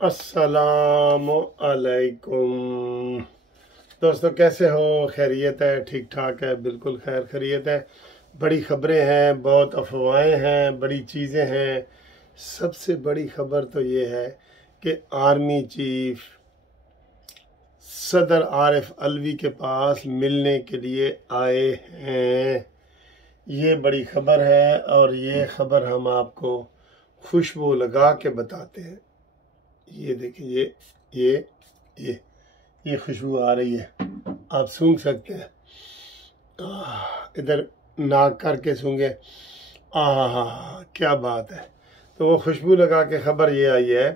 अस्सलामु अलैकुम दोस्तों, कैसे हो? खैरियत है? ठीक ठाक है? बिल्कुल खैर खैरियत है। बड़ी खबरें हैं, बहुत अफवाहें हैं, बड़ी चीज़ें हैं। सबसे बड़ी खबर तो ये है कि आर्मी चीफ सदर आरिफ अलवी के पास मिलने के लिए आए हैं। ये बड़ी खबर है और ये खबर हम आपको खुशबू लगा के बताते हैं। ये देखिए, ये ये खुशबू आ रही है, आप सूंघ सकते हैं। इधर नाक करके सूंघे, क्या बात है। तो वो खुशबू लगा के खबर ये आई है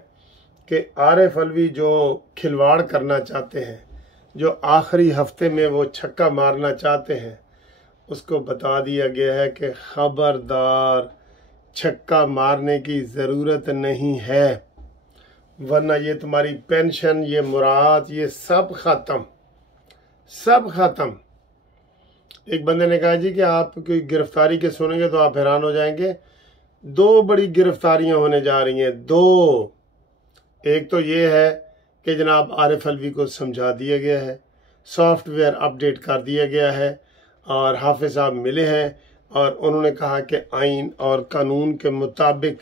कि आरिफ अलवी जो खिलवाड़ करना चाहते हैं, जो आखिरी हफ्ते में वो छक्का मारना चाहते हैं, उसको बता दिया गया है कि खबरदार, छक्का मारने की ज़रूरत नहीं है, वरना ये तुम्हारी पेंशन, ये मुराद, ये सब ख़त्म, सब ख़त्म। एक बंदे ने कहा जी कि आप कोई गिरफ्तारी के सुनेंगे तो आप हैरान हो जाएंगे। 2 बड़ी गिरफ्तारियां होने जा रही हैं, 2। एक तो ये है कि जनाब आरिफ अलवी को समझा दिया गया है, सॉफ्टवेयर अपडेट कर दिया गया है और हाफिज साहब मिले हैं और उन्होंने कहा कि आइन और कानून के मुताबिक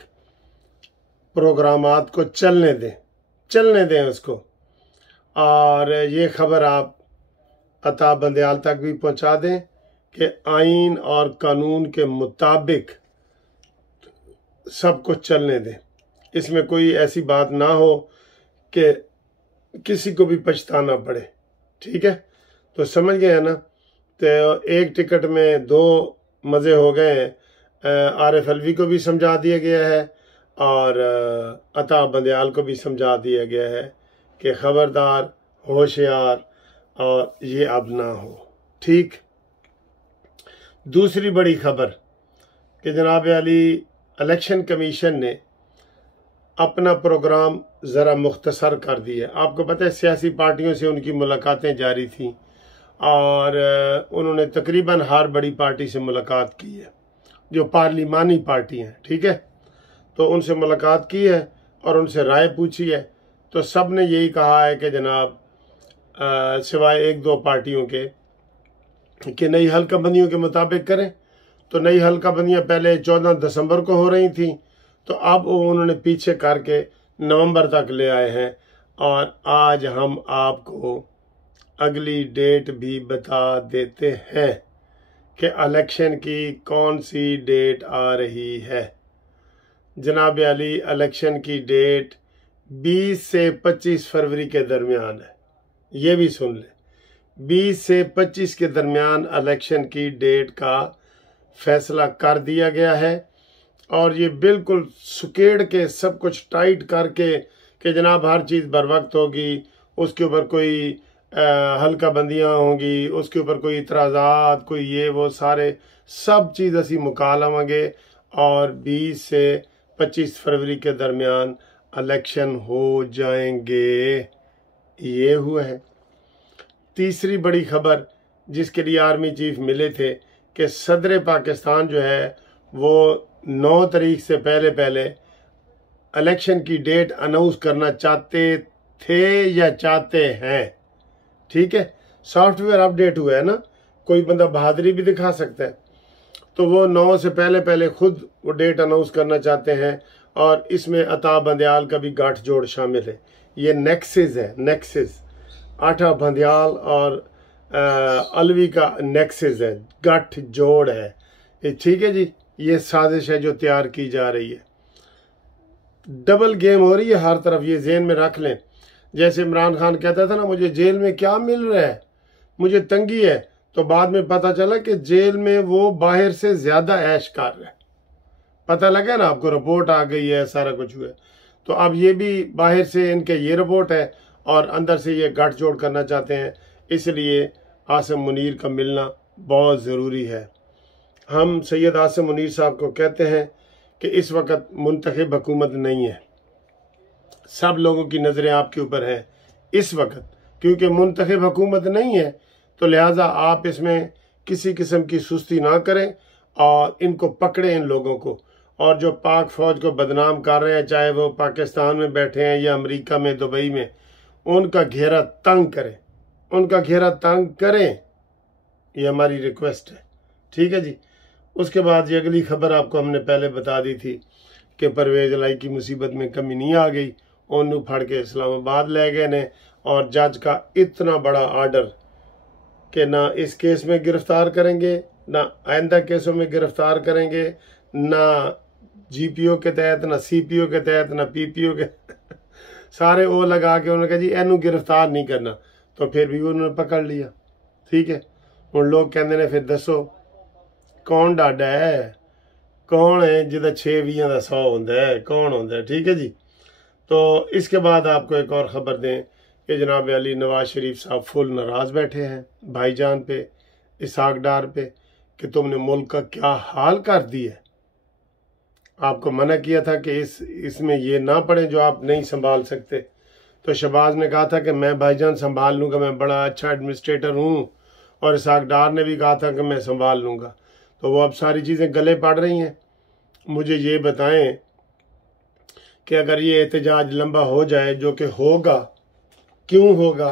प्रोग्रामात को चलने दें उसको। और ये खबर आप अता बंदयाल तक भी पहुंचा दें कि आइन और कानून के मुताबिक सब कुछ चलने दें। इसमें कोई ऐसी बात ना हो कि किसी को भी पछताना पड़े, ठीक है? तो समझ गए हैं ना? तो एक टिकट में 2 मज़े हो गए हैं। आरिफ अलवी को भी समझा दिया गया है और अता बंदयाल को भी समझा दिया गया है कि खबरदार, होशियार, और ये अब ना हो, ठीक। दूसरी बड़ी खबर कि जनाब अली इलेक्शन कमीशन ने अपना प्रोग्राम ज़रा मुख्तसर कर दिया। आपको पता है सियासी पार्टियों से उनकी मुलाकातें जारी थी और उन्होंने तकरीबन हर बड़ी पार्टी से मुलाकात की है, जो पार्लिमानी पार्टी हैं, ठीक है? तो उनसे मुलाकात की है और उनसे राय पूछी है। तो सब ने यही कहा है कि जनाब सिवाय 1-2 पार्टियों के कि नई हल्काबंदियों के मुताबिक करें। तो नई हल्काबंदियाँ पहले 14 दिसंबर को हो रही थी, तो अब उन्होंने पीछे करके नवंबर तक ले आए हैं। और आज हम आपको अगली डेट भी बता देते हैं कि इलेक्शन की कौन सी डेट आ रही है। जनाब अली इलेक्शन की डेट 20 से 25 फरवरी के दरमियान है। ये भी सुन ले, 20 से 25 के दरमियान इलेक्शन की डेट का फैसला कर दिया गया है। और ये बिल्कुल सुकेड़ के सब कुछ टाइट करके कि जनाब हर चीज़ बर वक्त होगी, उसके ऊपर कोई हल्का बंदियाँ होंगी, उसके ऊपर कोई इतराज़ात, कोई ये वो, सारे सब चीज़ असी मुका लवांगे और 20 से 25 फरवरी के दरमियान इलेक्शन हो जाएंगे। ये हुआ है। तीसरी बड़ी खबर जिसके लिए आर्मी चीफ मिले थे कि सदर पाकिस्तान जो है वो 9 तारीख से पहले इलेक्शन की डेट अनाउंस करना चाहते थे या चाहते हैं, ठीक है? सॉफ्टवेयर अपडेट हुआ है ना, कोई बंदा बहादुरी भी दिखा सकता है। तो वो 9 से पहले खुद वो डेट अनाउंस करना चाहते हैं और इसमें अता बंदयाल का भी गांठ जोड़ शामिल है। ये नेक्सिस है, नेक्सिस। अता बंदयाल और अलवी का नेक्सिस है, गांठ जोड़ है ये, ठीक है जी? ये साजिश है जो तैयार की जा रही है। डबल गेम हो रही है हर तरफ, ये ज़हन में रख लें। जैसे इमरान खान कहता था ना, मुझे जेल में क्या मिल रहा है, मुझे तंगी है, तो बाद में पता चला कि जेल में वो बाहर से ज्यादा ऐश कर रहा है। पता लगा ना आपको, रिपोर्ट आ गई है, सारा कुछ हुआ है। तो अब ये भी बाहर से इनके ये रिपोर्ट है और अंदर से ये गठजोड़ करना चाहते हैं। इसलिए आसिम मुनीर का मिलना बहुत ज़रूरी है। हम सैयद आसिम मुनीर साहब को कहते हैं कि इस वक्त मुंतखब हुकूमत नहीं है, सब लोगों की नज़रें आपके ऊपर हैं इस वक्त, क्योंकि मुंतखब हुकूमत नहीं है। तो लिहाजा आप इसमें किसी किस्म की सुस्ती ना करें और इनको पकड़ें, इन लोगों को, और जो पाक फौज को बदनाम कर रहे हैं, चाहे वो पाकिस्तान में बैठे हैं या अमेरिका में, दुबई में, उनका घेरा तंग करें, उनका घेरा तंग करें, ये हमारी रिक्वेस्ट है। ठीक है जी। उसके बाद ये अगली खबर आपको हमने पहले बता दी थी कि परवेज लाई की मुसीबत में कमी नहीं आ गई, ओनू फड़ के इस्लामाबाद ले गए ने, और जज का इतना बड़ा आर्डर कि ना इस केस में गिरफ्तार करेंगे, ना आइंदा केसों में गिरफ्तार करेंगे, ना जीपीओ के तहत, ना सीपीओ के तहत, ना पीपीओ के सारे ओ लगा के उन्होंने कहा जी एनू गिरफ्तार नहीं करना, तो फिर भी उन्होंने पकड़ लिया। ठीक है, उन लोग कहते ने फिर दसो कौन डाडा है, कौन है जिदा 6-20 का 100 होंदा है, कौन होंदा है। ठीक है जी। तो इसके बाद आपको एक और ख़बर दें कि जनाब अली नवाज शरीफ साहब फुल नाराज़ बैठे हैं भाईजान पे, इसहाक डार पे, कि तुमने मुल्क का क्या हाल कर दिया है। आपको मना किया था कि इसमें ये ना पड़े जो आप नहीं संभाल सकते, तो शहबाज ने कहा था कि मैं भाईजान संभाल लूँगा, मैं बड़ा अच्छा एडमिनिस्ट्रेटर हूँ, और इसहाक डार ने भी कहा था कि मैं संभाल लूँगा। तो वो अब सारी चीज़ें गले पड़ रही हैं। मुझे ये बताएं कि अगर ये एहतजाज लंबा हो जाए, जो कि होगा, क्यों होगा,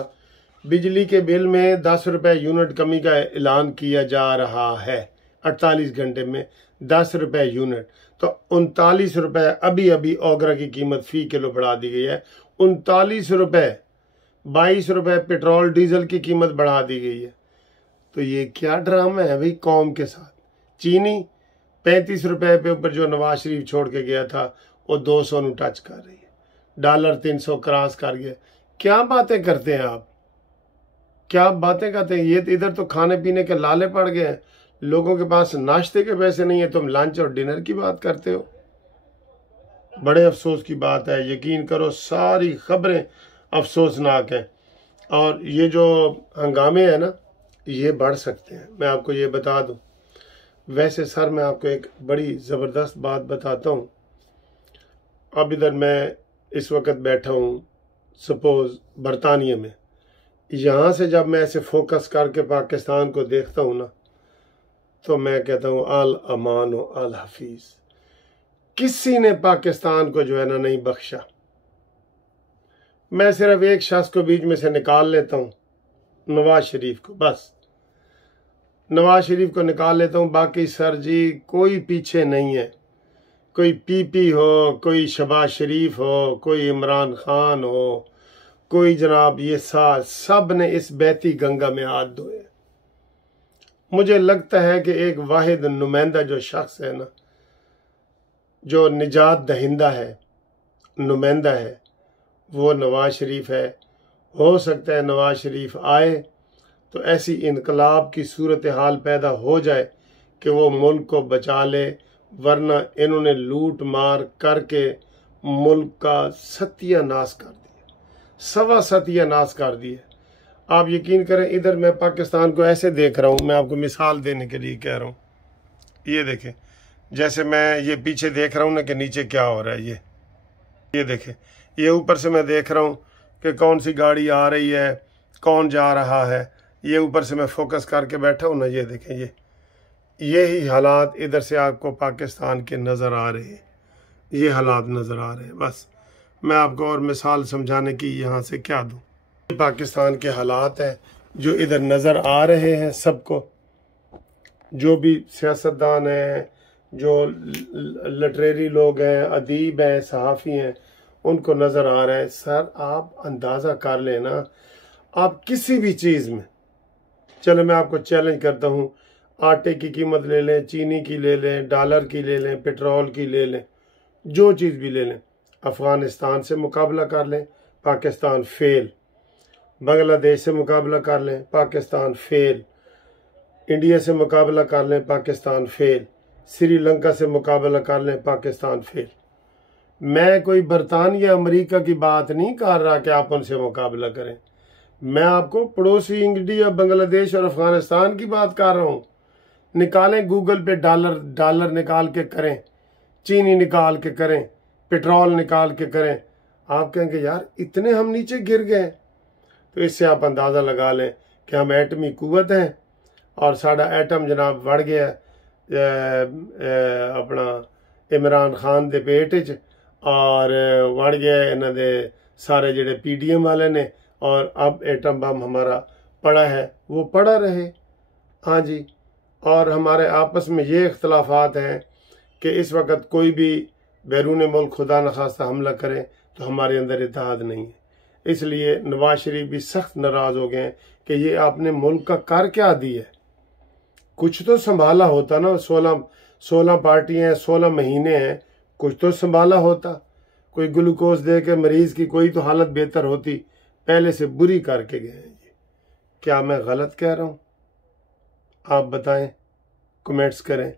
बिजली के बिल में 10 रुपये यूनिट कमी का ऐलान किया जा रहा है 48 घंटे में, 10 रुपये यूनिट, तो 39 रुपये अभी अभी ओगरा की कीमत फ़ी किलो बढ़ा दी गई है। 39 रुपये, 22 रुपये पेट्रोल डीजल की कीमत बढ़ा दी गई है। तो ये क्या ड्रामा है भाई कौम के साथ। चीनी 35 रुपये पे ऊपर जो नवाज शरीफ छोड़ के गया था वो 200 नु टच कर रही है, डॉलर 300 क्रॉस कर गया। क्या बातें करते हैं आप, क्या बातें करते हैं। ये इधर तो खाने पीने के लाले पड़ गए हैं, लोगों के पास नाश्ते के पैसे नहीं है, तुम लंच और डिनर की बात करते हो। बड़े अफसोस की बात है, यकीन करो सारी खबरें अफसोसनाक हैं, और ये जो हंगामे हैं ना ये बढ़ सकते हैं, मैं आपको ये बता दूं। वैसे सर मैं आपको एक बड़ी ज़बरदस्त बात बताता हूँ। अब इधर मैं इस वक्त बैठा हूँ सपोज़ बरतानिया में, यहाँ से जब मैं ऐसे फोकस करके पाकिस्तान को देखता हूँ ना, तो मैं कहता हूँ अल अमान व अल हफीज़। किसी ने पाकिस्तान को जो है ना नहीं बख्शा। मैं सिर्फ एक शख्स को बीच में से निकाल लेता हूँ, नवाज शरीफ को, बस नवाज शरीफ को निकाल लेता हूँ। बाकी सर जी कोई पीछे नहीं है, कोई पीपी हो, कोई शहबाज शरीफ हो, कोई इमरान खान हो, कोई जनाब ये सब ने इस बहती गंगा में हाथ धोए। मुझे लगता है कि एक वाहिद नुमाइंदा जो शख्स है ना, जो निजात दहिंदा है, नुमाइंदा है, वो नवाज शरीफ है। हो सकता है नवाज शरीफ आए तो ऐसी इनकलाब की सूरत हाल पैदा हो जाए कि वो मुल्क को बचा ले, वरना इन्होंने लूट मार करके मुल्क का सत्यानाश कर दिया, सवा सत्यानाश कर दिया। आप यकीन करें इधर मैं पाकिस्तान को ऐसे देख रहा हूँ, मैं आपको मिसाल देने के लिए कह रहा हूँ। ये देखें, जैसे मैं ये पीछे देख रहा हूँ ना कि नीचे क्या हो रहा है, ये देखें, ये ऊपर से मैं देख रहा हूँ कि कौन सी गाड़ी आ रही है, कौन जा रहा है, ये ऊपर से मैं फोकस करके बैठा हूँ ना। ये देखें, यही हालात इधर से आपको पाकिस्तान के नज़र आ रहे हैं, ये हालात नज़र आ रहे हैं। बस मैं आपको और मिसाल समझाने की यहाँ से क्या दूँ। पाकिस्तान के हालात हैं जो इधर नज़र आ रहे हैं सबको, जो भी सियासतदान हैं, जो लिटरेरी लोग हैं, अदीब हैं, सहाफ़ी हैं, उनको नज़र आ रहा है। सर आप अंदाज़ा कर लेना, आप किसी भी चीज़ में, चलो मैं आपको चैलेंज करता हूँ, आटे की कीमत ले लें, चीनी की ले लें, डॉलर की ले लें, पेट्रोल की ले लें, जो चीज़ भी ले लें, अफ़गानिस्तान से मुकाबला कर लें, पाकिस्तान फेल। बांग्लादेश से मुकाबला कर लें, पाकिस्तान फेल। इंडिया से मुकाबला कर लें, पाकिस्तान फेल। श्रीलंका से मुकाबला कर लें, पाकिस्तान फेल। मैं कोई बरतानिया अमेरिका की बात नहीं कर रहा कि आप उनसे मुकाबला करें, मैं आपको पड़ोसी इंडिया, बांग्लादेश और अफगानिस्तान की बात कर रहा हूँ। निकालें गूगल पे डॉलर निकाल के करें, चीनी निकाल के करें, पेट्रोल निकाल के करें, आप कहेंगे यार इतने हम नीचे गिर गए। तो इससे आप अंदाज़ा लगा लें कि हम एटमी कुव्वत हैं और साड़ा एटम जनाब बढ़ गया अपना इमरान खान दे पेट च और वड़ गया इन्हों दे सारे जेडे PDM वाले ने, और अब एटम बम हमारा पड़ा है, वो पड़ा रहे। हाँ जी, और हमारे आपस में ये इख्तलाफात हैं कि इस वक्त कोई भी बैरून मुल्क खुदा न खास्ता हमला करे तो हमारे अंदर इत्तेहाद नहीं है। इसलिए नवाज शरीफ भी सख्त नाराज़ हो गए कि ये आपने मुल्क का कर क्या दिया है, कुछ तो संभाला होता ना। 16 पार्टियां हैं, 16 महीने हैं, कुछ तो संभाला होता। कोई ग्लूकोज दे के मरीज की कोई तो हालत बेहतर होती, पहले से बुरी करके गए हैं। क्या मैं गलत कह रहा हूँ? आप बताएं, कमेंट्स करें।